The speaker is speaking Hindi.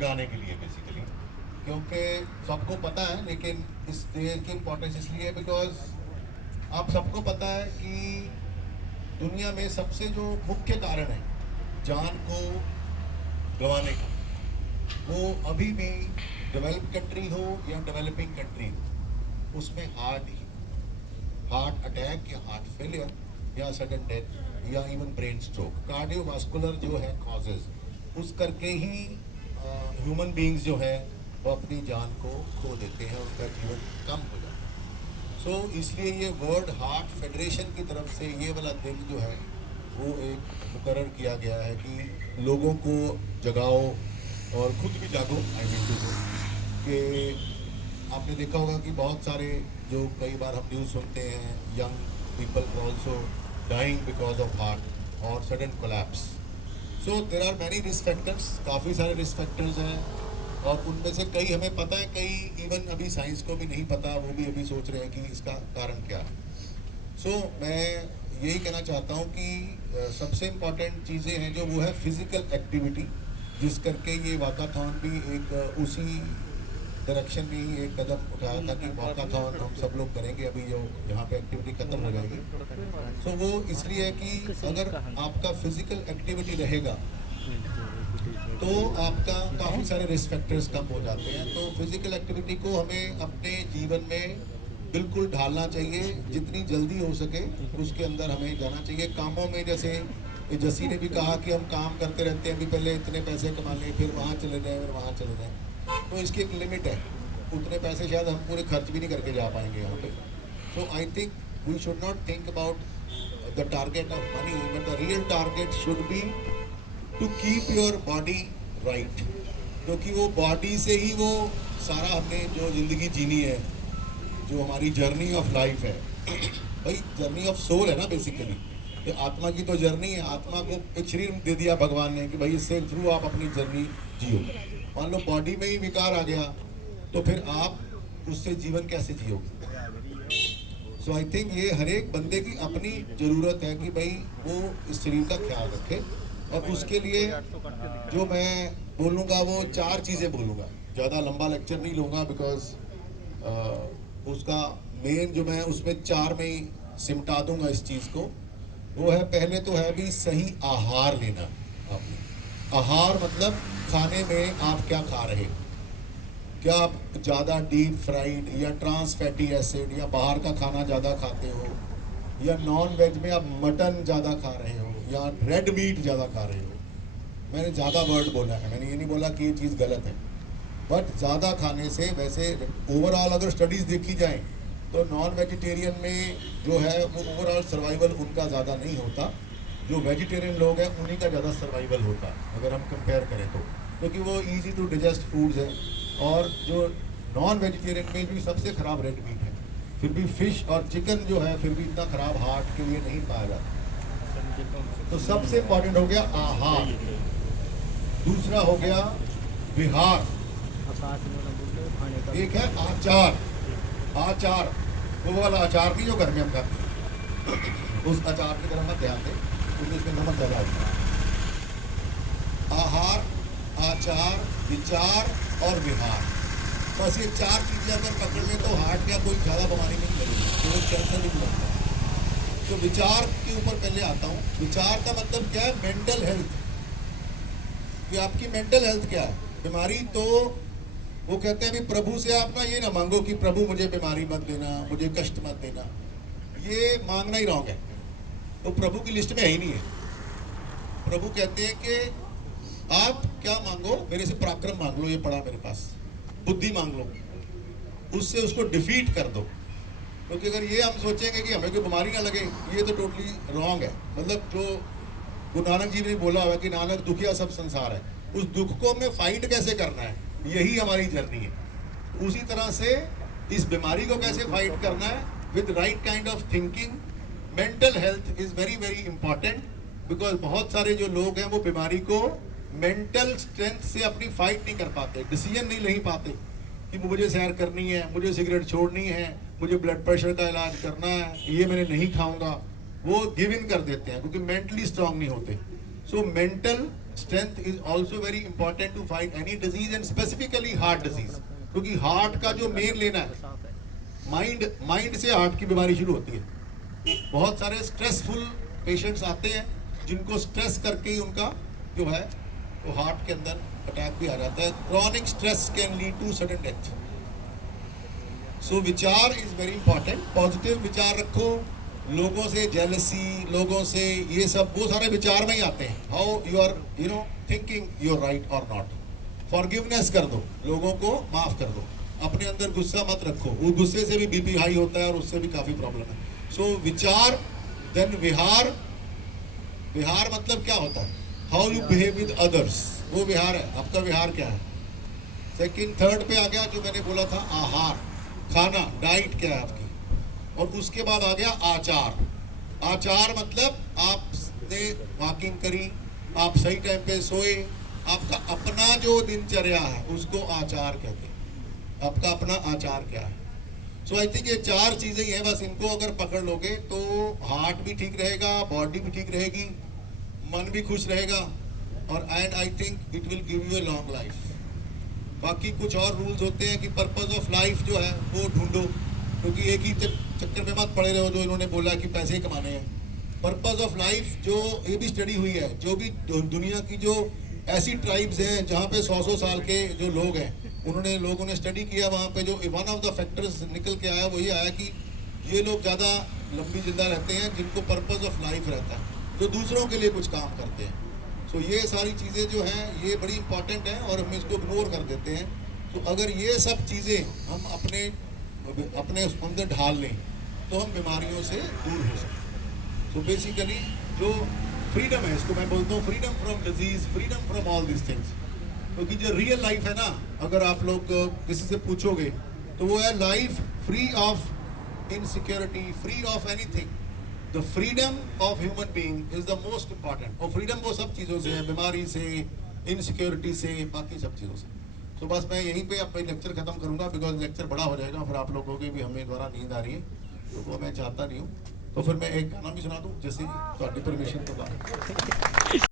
जगाने के लिए बेसिकली, क्योंकि सबको पता है, लेकिन इस डे की इम्पोर्टेंस इसलिए है बिकॉज आप सबको पता है कि दुनिया में सबसे जो मुख्य कारण है जान को गंवाने का, वो अभी भी डेवलप कंट्री हो या डेवलपिंग कंट्री हो, उसमें हार्ट अटैक या हार्ट फेलियर या सडन डेथ या इवन ब्रेन स्ट्रोक, कार्डियोवास्कुलर जो है कॉजेज, उस करके ही ह्यूमन बींग्स जो है वो अपनी जान को खो देते हैं, उनका जीवन कम हो जाता है। सो इसलिए ये वर्ल्ड हार्ट फेडरेशन की तरफ से ये वाला दिन जो है वो एक मुकर्रर किया गया है कि लोगों को जगाओ और खुद भी जागो। आई मीन टू से कि आपने देखा होगा कि बहुत सारे जो कई बार हम न्यूज़ सुनते हैं, young people also dying because of heart और sudden collapse. So there are many risk factors, काफ़ी सारे रिस्क फैक्टर्स हैं और उनमें से कई हमें पता है, कई इवन अभी साइंस को भी नहीं पता, वो भी अभी सोच रहे हैं कि इसका कारण क्या है। सो मैं यही कहना चाहता हूँ कि सबसे इम्पॉर्टेंट चीज़ें हैं जो वो है फिज़िकल एक्टिविटी, जिस करके ये वाकाथॉन भी एक उसी डायरेक्शन में ही एक कदम उठाया था कि वाकाथॉन हम सब लोग करेंगे। अभी जो यहाँ पे एक्टिविटी ख़त्म हो जाएगी, सो वो इसलिए है कि अगर आपका फिज़िकल एक्टिविटी रहेगा तो आपका काफ़ी सारे रिस्क फैक्टर्स कम हो जाते हैं। तो फिज़िकल एक्टिविटी को हमें अपने जीवन में बिल्कुल ढालना चाहिए, जितनी जल्दी हो सके उसके अंदर हमें जाना चाहिए। कामों में जैसे जसी ने भी कहा कि हम काम करते रहते हैं, अभी पहले इतने पैसे कमा लें, फिर वहाँ चले जाएँ, फिर वहाँ चले जाएँ, तो इसकी एक लिमिट है। उतने पैसे शायद हम पूरे खर्च भी नहीं करके जा पाएंगे यहाँ पे। So I think we should not think about the target of money, but the real target should be to keep your body right, क्योंकि वो बॉडी से ही वो सारा हमने जो ज़िंदगी जीनी है, जो हमारी जर्नी ऑफ लाइफ है भाई, जर्नी ऑफ सोल है ना बेसिकली, ये आत्मा की तो जर्नी है। आत्मा को एक शरीर दे दिया भगवान ने कि भाई इससे थ्रू आप अपनी जर्नी जियो। मान लो बॉडी में ही विकार आ गया तो फिर आप उससे जीवन कैसे जियोगे। सो आई थिंक ये हर एक बंदे की अपनी ज़रूरत है कि भाई वो इस शरीर का ख्याल रखे, और उसके लिए जो मैं बोलूँगा वो 4 चीज़ें बोलूँगा, ज़्यादा लंबा लेक्चर नहीं लूँगा बिकॉज उसका मेन जो मैं उसमें 4 में ही सिमटा दूँगा इस चीज़ को। वो है, पहले तो है भी सही आहार लेना। आपने आहार मतलब खाने में आप क्या खा रहे हो, क्या आप ज़्यादा डीप फ्राइड या ट्रांस फैटी एसिड या बाहर का खाना ज़्यादा खाते हो, या नॉन वेज में आप मटन ज़्यादा खा रहे हो या रेड मीट ज़्यादा खा रहे हो। मैंने ज़्यादा वर्ड बोला है, मैंने ये नहीं बोला कि ये चीज़ गलत है, बट ज़्यादा खाने से वैसे ओवरऑल अगर स्टडीज़ देखी जाए तो नॉन वेजिटेरियन में जो है वो ओवरऑल सर्वाइवल उनका ज़्यादा नहीं होता, जो वेजिटेरियन लोग हैं उन्हीं का ज़्यादा सर्वाइवल होता है अगर हम कंपेयर करें तो, क्योंकि वो ईजी टू डिजेस्ट फूड्स हैं। और जो नॉन वेजिटेरियन में भी सबसे ख़राब रेड मीट है, फिर भी फिश और चिकन जो है फिर भी इतना ख़राब हार्ट के लिए नहीं पाया जाता। तो सबसे इम्पॉर्टेंट हो गया आहार, दूसरा हो गया विहार, एक है आचार। आचार वो वाला आचार नहीं जो घर में हम खाते हैं, उस आचार की तरफ मत ध्यान दें क्योंकि उसमें नमक ज़्यादा होता है। आहार, आचार, विचार और विहार, बस ये 4 चीज़ें अगर पकड़ लें तो हार्ट का कोई ज़्यादा बीमारी नहीं लगेगी, केवल कैंसर नहीं लगता। तो विचार के ऊपर पहले आता हूँ। विचार का मतलब क्या है? मेंटल हेल्थ, कि आपकी मेंटल हेल्थ क्या है। बीमारी तो वो कहते हैं भी प्रभु से आप ना ये ना मांगो कि प्रभु मुझे बीमारी मत देना, मुझे कष्ट मत देना, ये मांगना ही रॉन्ग है, तो प्रभु की लिस्ट में है ही नहीं है। प्रभु कहते हैं कि आप क्या मांगो, मेरे से पराक्रम मांग लो, ये पड़ा मेरे पास, बुद्धि मांग लो, उससे उसको डिफीट कर दो। क्योंकि अगर ये हम सोचेंगे कि हमें कोई बीमारी ना लगे, ये तो टोटली रॉन्ग है। मतलब जो गुरु नानक जी ने बोला हुआ कि नानक दुखिया सब संसार है, उस दुख को हमें फाइट कैसे करना है, यही हमारी जर्नी है। उसी तरह से इस बीमारी को कैसे फाइट करना है, with right kind of thinking. Mental health is very very important, because बहुत सारे जो लोग हैं वो बीमारी को मेंटल स्ट्रेंथ से अपनी फाइट नहीं कर पाते, डिसीजन नहीं ले पाते कि मुझे सैर करनी है, मुझे सिगरेट छोड़नी है, मुझे ब्लड प्रेशर का इलाज करना है, ये मैंने नहीं खाऊंगा, वो गिव इन कर देते हैं क्योंकि मेंटली स्ट्रांग नहीं होते। So mental strength is also very important to fight any disease and specifically heart disease, क्योंकि हार्ट का जो मेन लेना है, माइंड से हार्ट की बीमारी शुरू होती है। बहुत सारे स्ट्रेसफुल पेशेंट्स आते हैं जिनको स्ट्रेस करके ही उनका जो है वो हार्ट के अंदर अटैक भी आ जाता है। Chronic stress can lead to sudden death. So विचार इज वेरी इंपॉर्टेंट। पॉजिटिव विचार रखो, लोगों से जेलसी, लोगों से ये सब वो सारे विचार में ही आते हैं। How you are thinking you are right और नॉट। फॉरगिवनेस कर दो, लोगों को माफ कर दो, अपने अंदर गुस्सा मत रखो। वो गुस्से से भी बीपी हाई होता है और उससे भी काफी प्रॉब्लम है। सो विचार, देन विहार। विहार मतलब क्या होता है? How you behave with others, वो विहार है। आपका विहार क्या है? सेकंड, थर्ड पे आ गया जो मैंने बोला था, आहार, खाना, डाइट क्या है आपकी। और उसके बाद आ गया आचार। आचार मतलब आपने वॉकिंग करी, आप सही टाइम पे सोए, आपका अपना जो दिनचर्या है उसको आचार कहते हैं। आपका अपना आचार क्या है? सो आई थिंक ये चार चीजें ही हैं, बस इनको अगर पकड़ लोगे तो हार्ट भी ठीक रहेगा, बॉडी भी ठीक रहेगी, मन भी खुश रहेगा, और and I think it will give U a long life. बाकी कुछ और रूल्स होते हैं कि पर्पस ऑफ लाइफ जो है वो ढूंढो, क्योंकि एक ही चक्कर में मत पड़े रहो जो इन्होंने बोला कि पैसे ही कमाने हैं। पर्पस ऑफ लाइफ जो ये भी स्टडी हुई है, जो भी दुनिया की जो ऐसी ट्राइब्स हैं जहाँ पे 100 साल के जो लोग हैं, लोगों ने स्टडी किया, वहाँ पे जो वन ऑफ द फैक्टर्स निकल के आया वही आया कि ये लोग ज़्यादा लंबी जिंदा रहते हैं जिनको पर्पस ऑफ लाइफ रहता है, जो दूसरों के लिए कुछ काम करते हैं। सो ये सारी चीज़ें जो हैं ये बड़ी इंपॉर्टेंट हैं और हम इसको इग्नोर कर देते हैं। तो अगर ये सब चीज़ें हम अपने अंदर ढाल लें तो हम बीमारियों से दूर हो सकते। तो बेसिकली जो फ्रीडम है, इसको मैं बोलता हूँ freedom from disease, freedom from all this things. क्योंकि जो रियल लाइफ है ना, अगर आप लोग किसी से पूछोगे तो वो है life free of insecurity, free of anything. The freedom of human being is the most important. और फ्रीडम वो सब चीज़ों से है, बीमारी से, इनसिक्योरिटी से, बाकी सब चीज़ों से। तो बस मैं यहीं पे अपना लेक्चर खत्म करूंगा, बिकॉज लेक्चर बड़ा हो जाएगा, फिर आप लोगों की भी हमें द्वारा नींद आ रही है, तो वो मैं चाहता नहीं हूँ। तो फिर मैं एक गाना भी सुना दूँ जैसे तो परमिशन तो